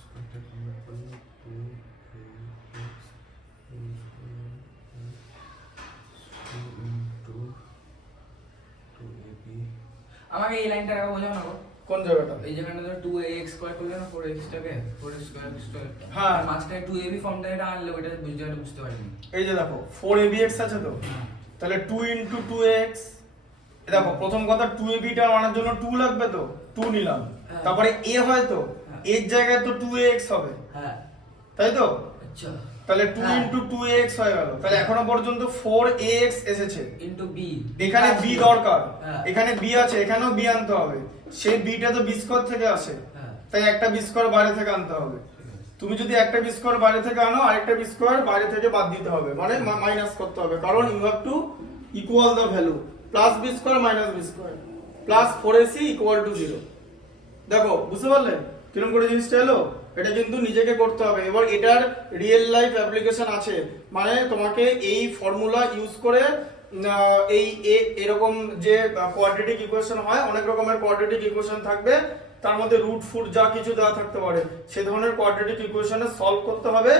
স্কোয়ারটা কনভার্ট করলে 2 আমাকে এই লাইনটা আগে বোঝাও না গো। কোন জায়গাটা? এই জায়গাটা ধরো 2ax স্কয়ার করলে না 4x টাকে 4x স্কয়ার স্কয়ার হ্যাঁ মাঝখানে 2ab ফর্মটা এটা আনলে ওইটা বুঝতে পারিনি। এই যে দেখো 4abx আছে তো, তাহলে 2 * 2x। দেখো প্রথম কথা 2ab টা আনার জন্য 2 লাগবে তো 2 নিলাম, তারপরে a হয় তো এর জায়গায় তো 2ax হবে, হ্যাঁ তাই তো? আচ্ছা তাহলে 2 * 2ax হয়ে গেল। তাহলে এখনো পর্যন্ত 4ax এসেছে ইনটু b, এখানে b দরকার, হ্যাঁ। এখানে b আছে, এখানেও b আনতে হবে। সেই b টা তো b স্কয়ার থেকে আসে, হ্যাঁ। তাই একটা b স্কয়ার বাইরে থেকে আনতে হবে। তুমি যদি একটা b স্কয়ার বাইরে থেকে আনো আরেকটা b স্কয়ার বাইরে থেকে বাদ দিতে হবে, মানে মাইনাস করতে হবে, কারণ you have to equal the value. Plus b square minus b square plus 4ac equal to 0। দেখো বুঝতে পারলে কিরকম করে জিনিসটা এলো? এটা কিন্তু নিজেকে করতে হবে। এবার এটার রিয়েল লাইফ অ্যাপ্লিকেশন আছে, মানে তোমাকে এই ফর্মুলা ইউজ করে এই এরকম যে কোয়াড্রেটিক ইকুয়েশন হয়, অনেক রকমের কোয়াড্রেটিক ইকুয়েশন থাকবে, তার মধ্যে রুট ফুট যা কিছু দেওয়া থাকতে পারে, সেই ধরনের কোয়াড্রেটিক ইকুয়েশনে সলভ করতে হবে।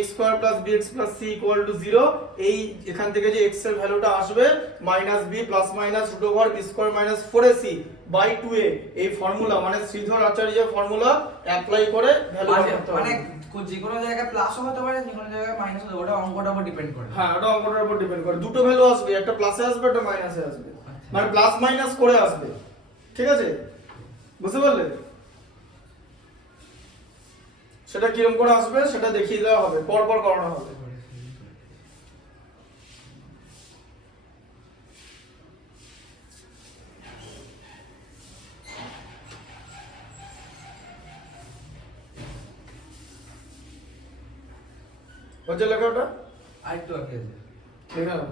x square plus bx plus c equal to 0। এই এখান থেকে যে x এর ভ্যালুটা আসবে minus b plus minus root over b square minus 4ac by 2a, এই ফর্মুলা মানে শ্রীধর আচার্যের ফর্মুলা অ্যাপ্লাই করে ভ্যালু করতে হবে। মানে যে কোনো জায়গায় প্লাসও হতে পারে, যে কোনো জায়গায় মাইনাস হতে পারে, ওটা অঙ্কটার উপর ডিপেন্ড করে। হ্যাঁ ওটা অঙ্কটার উপর ডিপেন্ড করে। দুটো ভ্যালু আসবে, একটা প্লাসে আসবে একটা মাইনাসে আসবে, মানে প্লাস মাইনাস করে আসবে, ঠিক আছে? বুঝতে পারলে? সেটা কিরকম করে আসবে সেটা দেখিয়ে দেওয়া হবে, পর পর করানো হবে। হচ্ছে লেখাটা আরেকটু আগে আছে। ঠিক আছে।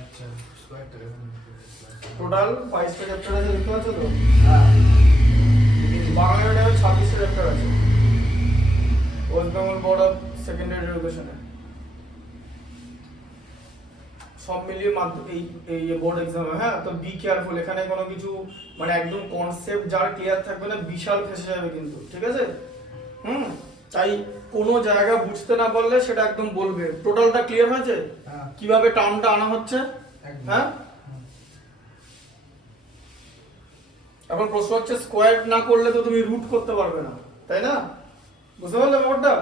আচ্ছা স্কয়ারটা টোটাল 22টা চ্যাপ্টার আছে, দেখতে পাচ্ছ তো? হ্যাঁ বাংলা মিডিয়ামে 26টা চ্যাপ্টার আছে West Bengal board of secondary এডুকেশনে। সব মিলিয়ে মাত্র এই বোর্ড এক্সামে। হ্যাঁ তো বি কেয়ারফুল, এখানে কোনো কিছু মানে একদম কনসেপ্ট যার ক্লিয়ার থাকবে না বিশাল ফেসে যাবে কিন্তু, ঠিক আছে? তাই কোনো জায়গা বুঝতে না পারলে সেটা একদম বলবে। টোটালটা ক্লিয়ার হয়েছে? হ্যাঁ। কিভাবে টার্মটা আনা হচ্ছে? হ্যাঁ এখন প্রশ্ন হচ্ছে স্কোয়ার না করলে তো তুমি রুট করতে পারবে না, তাই না? বুঝতে পারলে ব্যাপারটা?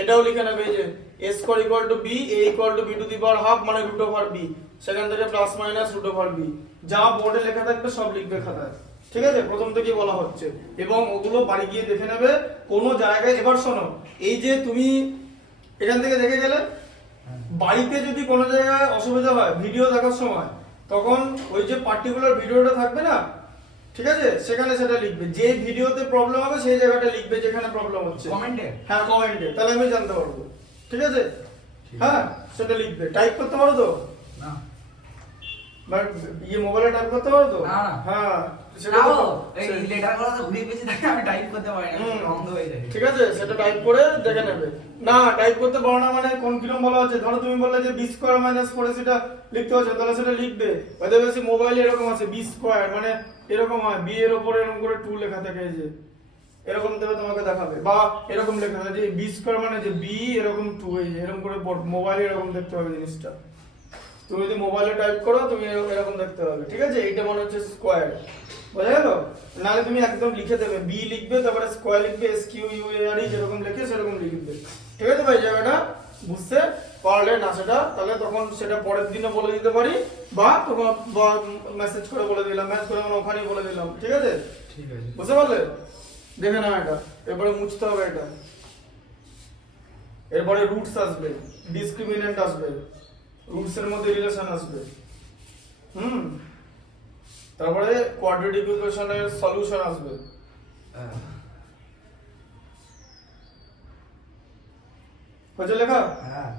এটাও লিখে নেবে যে a square equal to b, a equal to b to the power half মানে রুট ওভার b, সেখান থেকে plus minus root over b, যা বোর্ডে লেখা থাকবে সব লিখবে খাতায়, ঠিক আছে? প্রথম থেকেই বলা হচ্ছে, এবং ওগুলো বাড়ি গিয়ে দেখে নেবে কোনো জায়গায়। এবার শোনো, এই যে তুমি এখান থেকে দেখে গেলে, বাড়িতে যদি কোনো জায়গায় অসুবিধা হয় ভিডিও দেখার সময়, তখন ওই যে পার্টিকুলার ভিডিওটা থাকবে না, ঠিক আছে, সেখানে সেটা লিখবে। যে ভিডিওতে প্রবলেম হবে সেই জায়গাটা লিখবে যেখানে প্রবলেম হচ্ছে কমেন্টে। হ্যাঁ কমেন্টে, তাহলে আমি জানতে পারবো, ঠিক আছে? হ্যাঁ সেটা লিখবে। টাইপ করতে পারো তো? না মানে ইয়ে মোবাইলে টাইপ করতে পারো তো? না। হ্যাঁ সেটা নাও তো এই লেটারগুলো তো ঘুরিয়ে পেঁচিয়ে থাকে, আমি টাইপ করতে পারি না, বন্ধ হয়ে যায়। ঠিক আছে, সেটা টাইপ করে দেখে নেবে। না টাইপ করতে পারো না মানে কোন কিরকম বলা হচ্ছে, ধরো তুমি বললে যে b স্কয়ার মাইনাস 4ac সেটা লিখতে হচ্ছে, তাহলে সেটা লিখবে। ওদের বেশি মোবাইলে এরকম আছে b স্কয়ার, মানে এরকম হয় b এর উপরে এরকম করে 2 লেখা থাকে, এই যে এরকম দেবে তোমাকে দেখাবে, বা এরকম লেখা থাকে যে b স্কয়ার মানে যে b এরকম 2, এই যে এরকম করে মোবাইলে এরকম দেখতে হবে জিনিসটা। তুমি যদি মোবাইলে টাইপ করো তুমি এরকম দেখতে হবে, ঠিক আছে? এইটা মনে হচ্ছে স্কয়ার, বোঝা গেল? নাহলে তুমি একদম লিখে দেবে, বি লিখবে তারপরে স্কয়ার লিখবে, এস কিউ ইউ এ আর ই যেরকম লিখে সেরকম লিখবে, ঠিক আছে ভাই? জায়গাটা বুঝতে পারলে না সেটা, তাহলে তখন সেটা পরের দিনও বলে দিতে পারি, বা তোমার মেসেজ করে বলে দিলাম, মেসেজ করে আমরা ওখানেই বলে দিলাম, ঠিক আছে? ঠিক আছে বুঝতে পারলে? দেখে নাও এটা, এরপরে মুছতে হবে এটা। এরপরে রুটস আসবে, ডিসক্রিমিনেন্ট আসবে, রুটস এর মধ্যে রিলেশন আসবে, তারপরে কোয়াড্রেটিক ইকুয়েশনের সলিউশন আসবে। হয়েছে লেখা? হ্যাঁ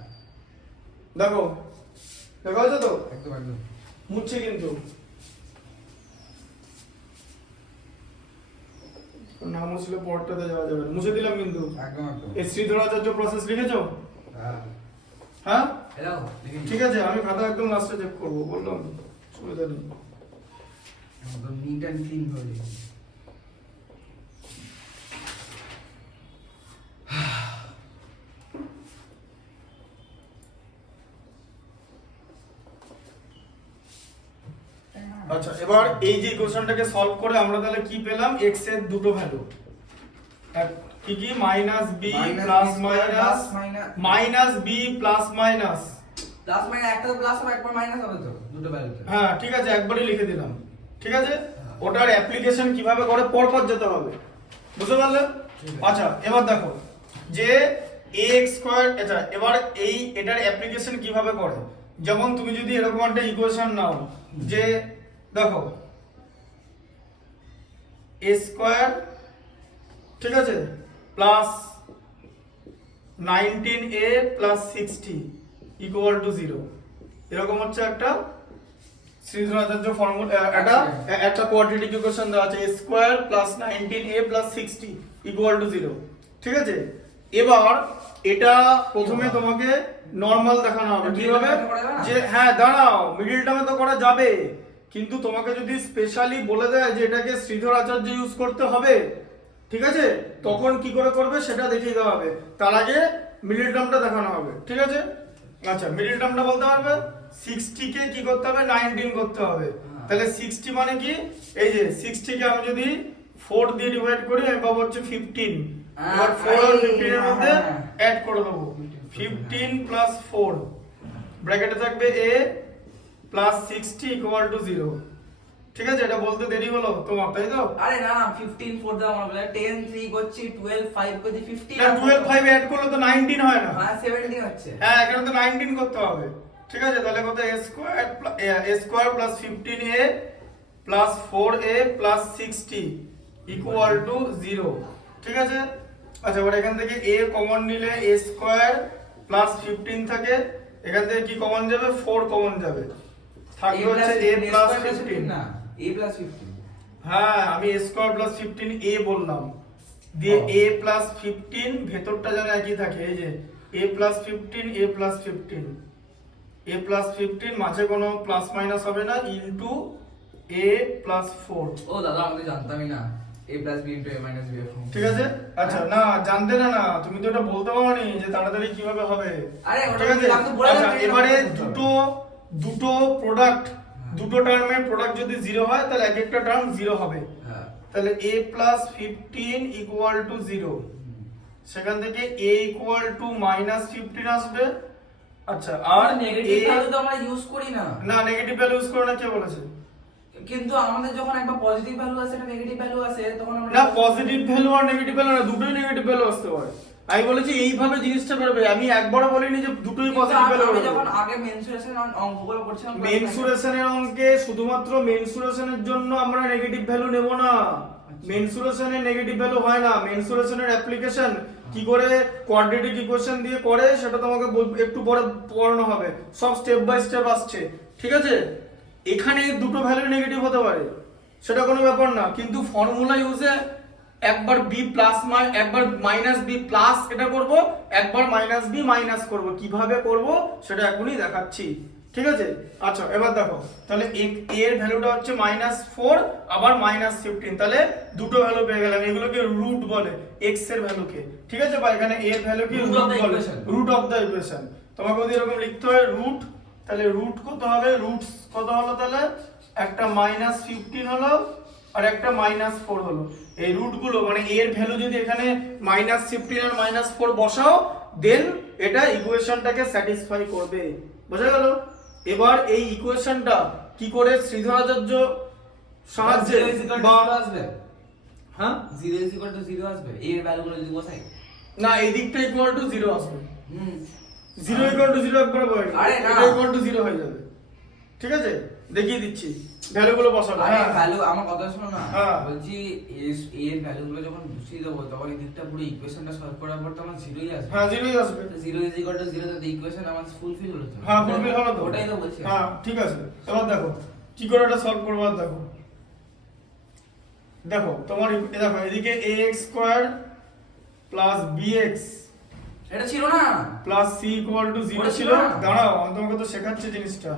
দেখো দেখা হচ্ছে তো? একদম একদম। মুছছে কিন্তু না মুছলে পরটাতে যাওয়া যাবে না। মুছে দিলাম কিন্তু। একদম একদম। এই শ্রীধরাচার্য প্রসেস লিখেছো? হ্যাঁ। হ্যাঁ এলাও দেখি। ঠিক আছে, আমি খাতা একদম লাস্টে চেক করবো, বললাম সুবিধা নেই। একদম নিট এন্ড ক্লিন করে দিই। আচ্ছা, এবার এই যে ইকুয়েশনটাকে সলভ করে আমরা তাহলে কি পেলাম? x এর দুটো ভ্যালু কি কি minus b plus minus minus b plus minus plus minus একটা তো প্লাস হবে একবার মাইনাস হবে তো দুটো ভ্যালুতে। হ্যাঁ ঠিক আছে, একবারই লিখে দিলাম। ঠিক আছে, ওটার অ্যাপ্লিকেশন কিভাবে করে পরপর যেতে হবে, বুঝতে পারলে? আচ্ছা এবার দেখো যে ax স্কয়ার, আচ্ছা এবার এই এটার অ্যাপ্লিকেশন কিভাবে করে। যেমন তুমি যদি এরকম একটা ইকুয়েশন নাও যে দেখো a স্কয়ার, ঠিক আছে, plus 19a plus 60 equal to 0, এরকম হচ্ছে একটা শ্রীধরাচার্য ফর্মুলা, একটা কোয়াড্রেটিক ইকুয়েশন দেওয়া আছে a square plus 19a plus 60 equal to 0। ঠিক আছে, এবার এটা প্রথমে তোমাকে নরমাল দেখানো হবে কিভাবে, যে হ্যাঁ দাঁড়াও মিডল টার্মে তো করা যাবে, কিন্তু তোমাকে যদি স্পেশালি বলে দেয় যে এটাকে শ্রীধরাচার্য ইউজ করতে হবে, ঠিক আছে, তখন কি করে করবে সেটা দেখিয়ে দেওয়া হবে। তার আগে মিডল টার্মটা দেখানো হবে। ঠিক আছে, আচ্ছা মিডল টার্মটা বলতে পারবে? 60 কে কি করতে হবে? 19 করতে হবে। তাহলে 60 মানে কি? এই যে 60 কে আমি যদি 4 দিয়ে ডিভাইড করি আমি পাবো হচ্ছে 15। এবার 4 আর 15 এর মধ্যে অ্যাড করে দেবো 15 প্লাস 4, ব্র্যাকেটে থাকবে a প্লাস 60 ইকুয়াল টু 0। ঠিক আছে, এটা বলতে দেরি হলো তোমার, তাই তো? আরে না না 15 4 দাও আমরা বলে 10 3 করছি 12 5 করছি 15 না 12 5 অ্যাড করলে তো 19 হয় না। হ্যাঁ 17 হচ্ছে। হ্যাঁ এখানে তো 19 করতে হবে। ঠিক আছে, তাহলে কত? a square plus 15a plus 4a plus 60 equal to 0। ঠিক আছে, আচ্ছা এবার এখান থেকে a কমন নিলে a স্কয়ার প্লাস 15 থাকে, এখান থেকে কি কমন যাবে? 4 কমন যাবে, থাকবে হচ্ছে a প্লাস 15 না a প্লাস 15। হ্যাঁ আমি a স্কয়ার প্লাস 15a বললাম, দিয়ে a প্লাস 15 ভেতরটা যেন একই থাকে, এই যে a plus 15 a plus 15 a plus 15 মাঝে কোনো প্লাস মাইনাস হবে না, ইনটু a প্লাস 4। ও দাদা আমাদের জানতামই না a plus b into a minus b এরকম। ঠিক আছে, আচ্ছা না জানতে না, না তুমি তো এটা বলতে পারোনি যে তাড়াতাড়ি কিভাবে হবে। আরে ঠিক আছে, আচ্ছা এবারে দুটো প্রোডাক্ট, দুটো টার্মের প্রোডাক্ট যদি 0 হয় তাহলে এক একটা টার্ম 0 হবে। হ্যাঁ তাহলে a প্লাস 15 ইকুয়াল টু 0, সেখান থেকে a ইকুয়াল টু মাইনাস 15 আসবে। আচ্ছা আর নেগেটিভ ভ্যালু তো আমরা ইউজ করি না। না নেগেটিভ ভ্যালু ইউজ করে না, কে বলেছে? কিন্তু আমাদের যখন একটা পজিটিভ ভ্যালু আসে একটা নেগেটিভ ভ্যালু আসে তখন আমরা না পজিটিভ ভ্যালু আর নেগেটিভ ভ্যালু না, দুটোই নেগেটিভ ভ্যালু আসতে পারে। আমি বলেছি এইভাবে জিনিসটা বেরোবে, আমি একবারও বলিনি যে দুটোই পজিটিভ ভ্যালু আমি বেরোবে। যখন আগে মেনসুরেশন অঙ্কগুলো করছিলাম মেনসুরেশনের অঙ্কে শুধুমাত্র মেনসুরেশনের জন্য আমরা নেগেটিভ ভ্যালু নেব না, মেনসুরেশনে নেগেটিভ ভ্যালু হয় না। মেনসুরেশনের অ্যাপ্লিকেশন কি করে কোয়াড্রেটিক ইকুয়েশন দিয়ে করে সেটা তোমাকে একটু পরে পড়ানো হবে, সব স্টেপ বাই স্টেপ আসছে। ঠিক আছে, এখানে দুটো ভ্যালু নেগেটিভ হতে পারে, সেটা কোনো ব্যাপার না, কিন্তু ফর্মুলা ইউজে একবার b প্লাস একবার মাইনাস b প্লাস এটা করব, একবার মাইনাস b মাইনাস করব, কিভাবে করব সেটা এখনই দেখাচ্ছি। ঠিক আছে, আচ্ছা এবার দেখো তাহলে a এর ভ্যালুটা হচ্ছে -4 আবার -15, তাহলে দুটো ভ্যালু পেয়ে গেলাম, এগুলোকে রুট বলে x এর ভ্যালুকে। ঠিক আছে, বা এখানে a এর ভ্যালুকে রুট বলে, রুট অফ দ্য ইকুয়েশন। তোমাকে যদি এরকম লিখতে হয় রুট, তাহলে রুট কত হবে? রুটস কত হলো? তাহলে একটা -15 হলো আর একটা -4 হলো। এই রুটগুলো মানে এর ভ্যালু যদি এখানে -15 আর -4 বসাও, দেন এটা ইকুয়েশনটাকে স্যাটিসফাই করবে। বোঝা গেল? এবার এই ইকুয়েশনটা কি করে শ্রীধরাচার্য সাহায্যে বা আসবে, হ্যাঁ 0 is equal to 0 আসবে এর ভ্যালুগুলো যদি বসাই, না এই দিকটা ইকুয়াল টু 0 আসবে। 0 0 ইকুয়াল টু 0 একবার বলে, আরে না এটা ইকুয়াল টু 0 হয়ে যাবে। ঠিক আছে, দেখিয়ে দিচ্ছি ভ্যালুগুলো বসাবো। আরে হ্যাঁ ভ্যালু আমার কথা শোনো না, হ্যাঁ। বলছি এর ভ্যালুগুলো যখন বসিয়ে দেবো তখন এই দিকটা পুরো ইকুয়েশনটা সলভ করার পর তো আমার জিরোই আসবে। হ্যাঁ জিরোই আসবে। 0 ইজ ইকুয়াল টু 0 তো ইকুয়েশন আমার ফুলফিল হলো তো। হ্যাঁ ফুলফিল হলো তো, ওটাই তো বলছি। হ্যাঁ ঠিক আছে। এবার দেখো কি করে এটা সলভ করবো, আর দেখো দেখো তোমার দেখো এদিকে ax স্কয়ার প্লাস bx এটা ছিল না। প্লাস c ইকুয়াল টু 0 ওটা ছিল। ছিল না। দাঁড়াও আমি তোমাকে তো শেখাচ্ছি জিনিসটা।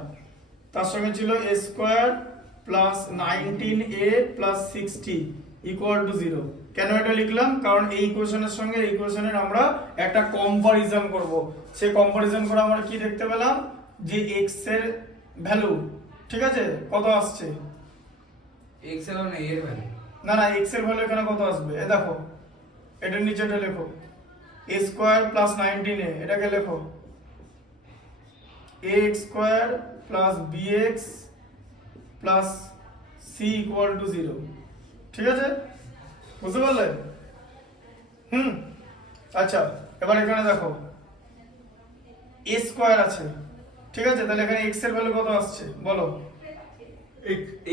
তার সঙ্গে ছিল a square plus 19a plus 60 equal to 0। কেন এটা লিখলাম? কারণ এই ইকুয়েশনের সঙ্গে এই ইকুয়েশনের আমরা একটা কম্পারিজন করব। সেই কম্পারিজন করে আমরা কি দেখতে পেলাম যে x এর ভ্যালু ঠিক আছে কত আসছে। x এর মানে এর ভ্যালু না না x এর ভ্যালু এখানে কত আসবে, এ দেখো এটার নিচেটা লেখো a স্কয়ার প্লাস 19a, এটাকে লেখো ax square plus bx plus c equal to 0। ঠিক আছে, বুঝতে পারলে? আচ্ছা এবার এখানে দেখো a স্কয়ার আছে, ঠিক আছে, তাহলে এখানে x এর ভ্যালু কত আসছে বলো।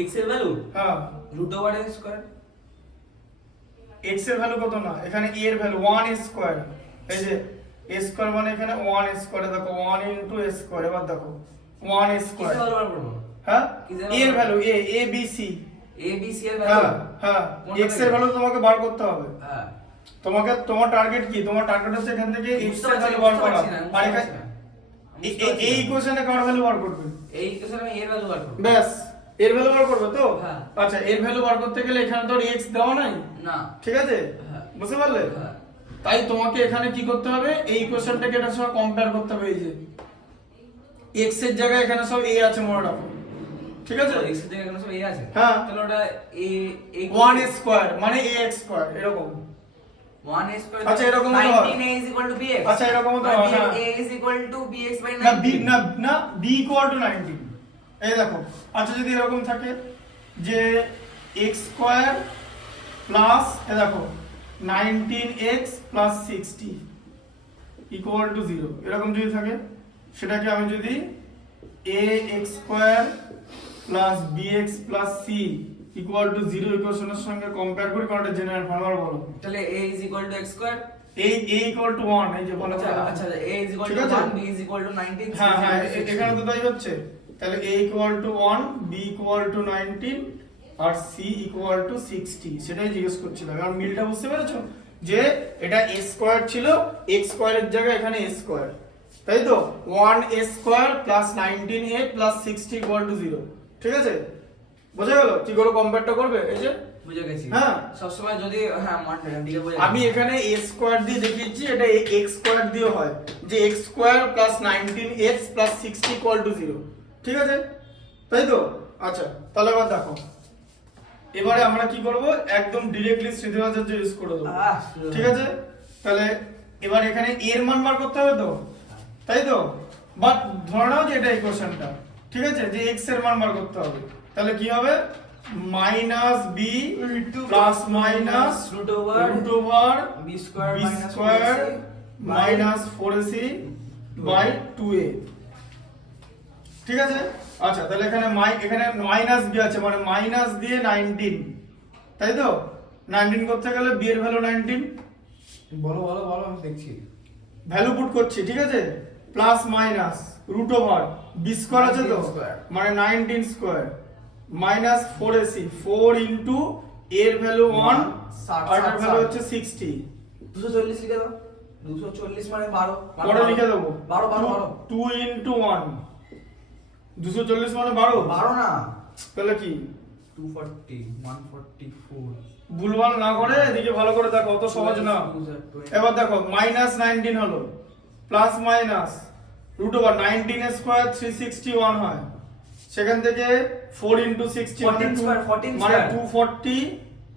x এর ভ্যালু হ্যাঁ root over a square. x এর ভ্যালু কত না, এখানে a এর ভ্যালু 1 স্কয়ার। এই যে a স্কয়ার মানে এখানে 1 স্কয়ার, দেখো 1 ইনটু a স্কয়ার। এবার দেখো 1 স্কয়ার, কিসের ভ্যালু বার করব? হ্যাঁ কিসের a এর value a b c। a b c এর ভ্যালু, হ্যাঁ হ্যাঁ x এর ভ্যালু তোমাকে বার করতে হবে। হ্যাঁ তোমাকে তোমার টার্গেট কি? তোমার টার্গেট হচ্ছে এখান থেকে x এর ভ্যালু বার করা। আর এখানে এই ইকুয়েশনে কার ভ্যালু বার করবে? এই ইকুয়েশনে আমি এর ভ্যালু বার করব। ব্যাস এর ভ্যালু বার করবে তো। হ্যাঁ। আচ্ছা এর ভ্যালু বার করতে গেলে এখানে তো x দেওয়া নাই, না। ঠিক আছে, হ্যাঁ। বুঝতে পারলে? হ্যাঁ। তাই তোমাকে এখানে কি করতে হবে, এই ইকুয়েশনটাকে এটার সঙ্গে কম্পেয়ার করতে হবে। এই যে x এর জায়গায় এখানে সব a আছে মনে রাখো, ঠিক আছে। x এর জায়গায় এখানে সব a আছে। হ্যাঁ। তাহলে ওটা a 1 স্কয়ার মানে ax স্কয়ার এরকম। 1 স্কয়ার। আচ্ছা, এরকম তো হয়। 19a is equal to bx। আচ্ছা, এরকম তো হয়, হ্যাঁ। a is equal to bx by না b 19। না b ইকুয়াল টু 19। এই দেখো আচ্ছা যদি এরকম থাকে যে x স্কয়ার প্লাস এই দেখো 19x প্লাস 60 ইকুয়াল টু 0 এরকম যদি থাকে, সেটাকে আমি যদি ax square plus bx plus c equal to 0 ইকুয়েশনের সঙ্গে কম্পেয়ার করি, কারণ এটা জেনারেল ফর্মুলা বলো। তাহলে a is equal to x square। a equal to 1 এই যে বলা আচ্ছা যায়। আচ্ছা a is equal ঠিক to আছে? 1, b is equal to 19। হ্যাঁ হ্যাঁ এখানে তো তাই হচ্ছে। তাহলে a equal to 1, b equal to 19 আর c ইকুয়াল টু 60, সেটাই জিজ্ঞেস করছিলাম। আর মিলটা বুঝতে পেরেছো যে এটা a স্কয়ার ছিল, x স্কয়ারের জায়গায় এখানে a স্কয়ার, তাই তো 1a square plus 19a plus 60 equal to 0। ঠিক আছে, বোঝা গেল কি করে কম্পেয়ারটা করবে? এই যে বুঝে গেছি। হ্যাঁ। সব সময় যদি হ্যাঁ দিকে বুঝে আমি এখানে a স্কয়ার দিয়ে দেখিয়েছি, এটা x স্কয়ার দিয়ে হয় যে x square plus 19x plus 60 equal to 0। ঠিক আছে, তাই তো। আচ্ছা তাহলে এবার দেখো, এবারে আমরা কি করব, একদম ডাইরেক্টলি স্মৃতিবাচার্য ইউজ করে দেব। ঠিক আছে, তাহলে এবার এখানে a এর মান বার করতে হবে তো, তাই তো। বাট ধরে নাও যে এটা ইকুয়েশনটা, ঠিক আছে, যে x এর মান বার করতে হবে। তাহলে কি হবে, minus b plus minus root over b square minus 4ac by 2a। ঠিক আছে, আচ্ছা তাহলে এখানে এখানে মাইনাস b আছে মানে মাইনাস দিয়ে 19, তাই তো। 19 করতে গেলে b এর ভ্যালু 19, বলো বলো বলো আমি দেখছি। ভ্যালু পুট করছি, ঠিক আছে, plus minus root over b square আছে তো 19 square। মানে 19 স্কয়ার মাইনাস 4ac 4 ইনটু এর ভ্যালু 1 আর এর ভ্যালু হচ্ছে 60। 240 লিখে দাও। 240 মানে 12। পরে লিখে দেবো 12 2 ইনটু 1 240 মানে 12 12 না, তাহলে কি 240 144। ভুলভাল না করে এদিকে ভালো করে দেখো, অত সহজ না। এবার দেখো মাইনাস 19 হলো plus minus root over 19 square 361 হয়, সেখান থেকে 4 ইনটু 60 মানে 240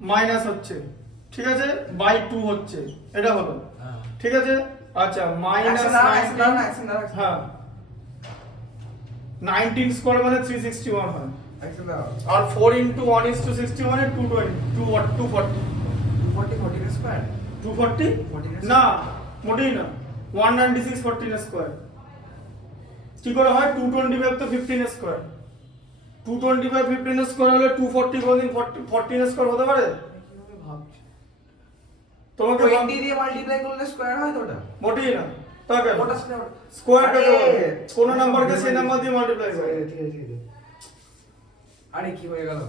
মাইনাস হচ্ছে, ঠিক আছে, বাই 2 হচ্ছে, এটা হলো। ঠিক আছে, আচ্ছা মাইনাস 19 হ্যাঁ 19 স্কয়ার মানে 361 হয়, আর 4 ইনটু 1 is to 60 মানে 240 স্কয়ার 240 না মোটেই না 196 14 স্কয়ার। কি করে হয় 225 তো 15 স্কয়ার 225 15 স্কয়ার হলে 240 কোনদিন 14 স্কয়ার হতে পারে? কিভাবে ভাবছি তোমাকে 20 দিয়ে মাল্টিপ্লাই করলে স্কয়ার হয় তো ওটা মোটেই না, তা কেন? ওটা স্কয়ার স্কয়ার কাকে বলে? কোন নাম্বারকে সেই নাম্বার দিয়ে মাল্টিপ্লাই করে। ঠিক আছে আরে কি হয়ে গেল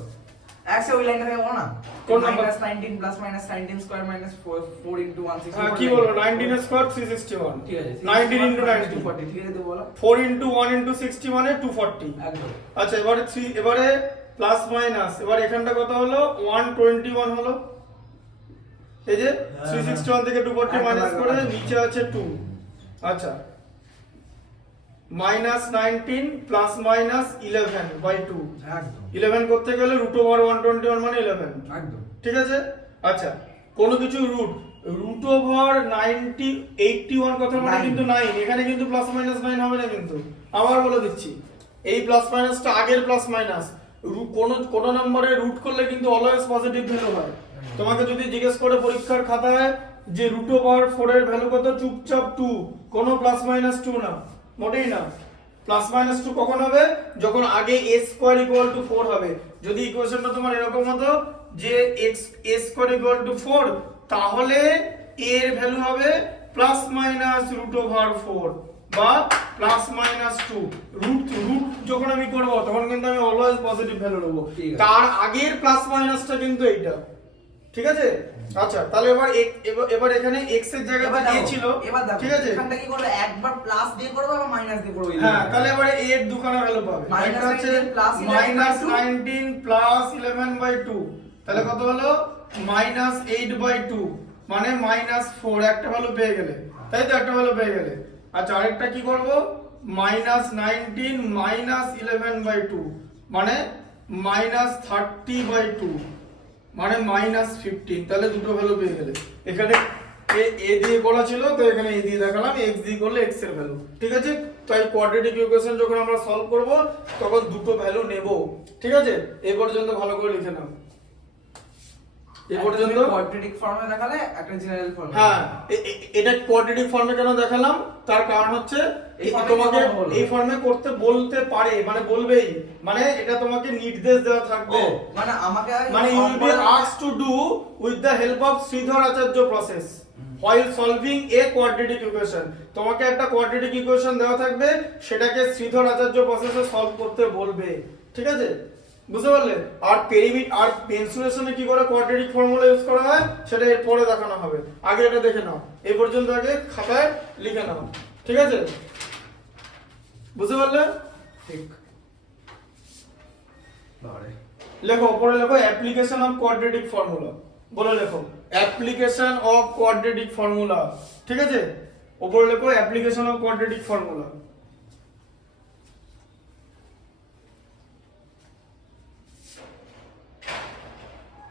একসে ওই লাইনটা থেকে বলো না কোন নাম্বার? -19 প্লাস -19 স্কয়ার -4 ইনটু 160 হ্যাঁ কি বলো 19 স্কয়ার 361 ঠিক আছে 19 ইনটু 90 240 ঠিক আছে তো বলো 4 ইনটু 1 ইনটু 60 মানে 240। একদম আচ্ছা এবারে প্লাস মাইনাস, এবার এখানটা কত হলো 121 হলো, এই যে 361 থেকে 240 মাইনাস করে নিচে আছে 2। আচ্ছা -19 প্লাস মাইনাস 11/2, একদম 11 করতে গেলে √121 মানে 11, একদম ঠিক আছে। আচ্ছা কোনো কিছু √81 কথা মানে Nine। কিন্তু 9, এখানে কিন্তু প্লাস মাইনাস 9 হবে না, কিন্তু আবার বলে দিচ্ছি এই প্লাস মাইনাসটা আগের প্লাস মাইনাস, কোন নম্বরে রুট করলে কিন্তু অলওয়েজ পজিটিভ ভ্যালু হয়। তোমাকে যদি জিজ্ঞেস করে পরীক্ষার খাতায় যে √4 এর ভ্যালু কত, চুপচাপ 2, কোনো প্লাস মাইনাস 2 না, মোটেই না। প্লাস মাইনাস 2 কখন হবে? যখন আগে a² = 4 হবে। যদি ইকুয়েশনটা তোমার এরকম হতো যে a² = 4, তাহলে a এর ভ্যালু হবে প্লাস মাইনাস √4 বা প্লাস মাইনাস 2। রুট যখন আমি করব তখন কিন্তু আমি অলওয়েজ পজিটিভ ভ্যালু নেব, ঠিক আছে। তার আগের প্লাস মাইনাসটা কিন্তু এইটা, ঠিক আছে। আচ্ছা তাহলে এবার এখানে x এর জায়গায় এবার a ছিল, এবার দেখো ঠিক আছে। এখানটা কি করবে একবার প্লাস দিয়ে করবে বা মাইনাস দিয়ে করবে হ্যাঁ তাহলে এবারে a এর দুখানা ভ্যালু পাবে, Minus একটা হচ্ছে 19 plus 11/2 -19 প্লাস 11/2, তাহলে কত হলো -8/2 মানে -4, একটা ভ্যালু পেয়ে গেলে, তাই তো, একটা ভ্যালু পেয়ে গেলে। আচ্ছা আরেকটা কি করব, -19 -11/2 মানে -30/2 মানে -15, তাহলে দুটো ভ্যালু পেয়ে গেলে। এখানে a দিয়ে করা ছিল তো এখানে a দিয়ে দেখালাম, x দিয়ে করলে x এর ভ্যালু, ঠিক আছে। তাই কোয়াড্রেটিক ইকুয়েশন যখন আমরা সলভ করব তখন দুটো ভ্যালু নেব, ঠিক আছে। এই পর্যন্ত ভালো করে লিখে নাও, এই পর্যন্ত। কোয়াড্রেটিক ফর্মে দেখালে একটা জেনারেল ফর্মে হ্যাঁ এটা কোয়াড্রেটিক ফর্মে কেন দেখালাম, তার কারণ হচ্ছে এই form এ তোমাকে কেন বলবো? এই ফর্মে করতে বলতে পারে, মানে বলবেই, মানে এটা তোমাকে নির্দেশ দেওয়া থাকবে, মানে আমাকে মানে you will be asked to do with the help of Sridhar Acharya process while solving a quadratic equation। তোমাকে একটা কোয়াড্রেটিক ইকুয়েশন দেওয়া থাকবে, সেটাকে শ্রীধর আচার্য প্রসেসে সলভ করতে বলবে, ঠিক আছে, বুঝতে পারলে। আর আর মেনসুরেশনে কি করে কোয়াড্রেটিক ফর্মুলা ইউজ করা হয় সেটা এর পরে দেখানো হবে, আগে এটা দেখে নাও, এই পর্যন্ত আগে খাতায় লিখে নাও, ঠিক আছে, বুঝতে পারলে। ঠিক বারে লেখো উপরে লেখো অ্যাপ্লিকেশন অফ কোয়াড্রেটিক ফর্মুলা, বলে লেখো অ্যাপ্লিকেশন অফ কোয়াড্রেটিক ফর্মুলা, ঠিক আছে। উপরে লেখো অ্যাপ্লিকেশন অফ কোয়াড্রেটিক ফর্মুলা।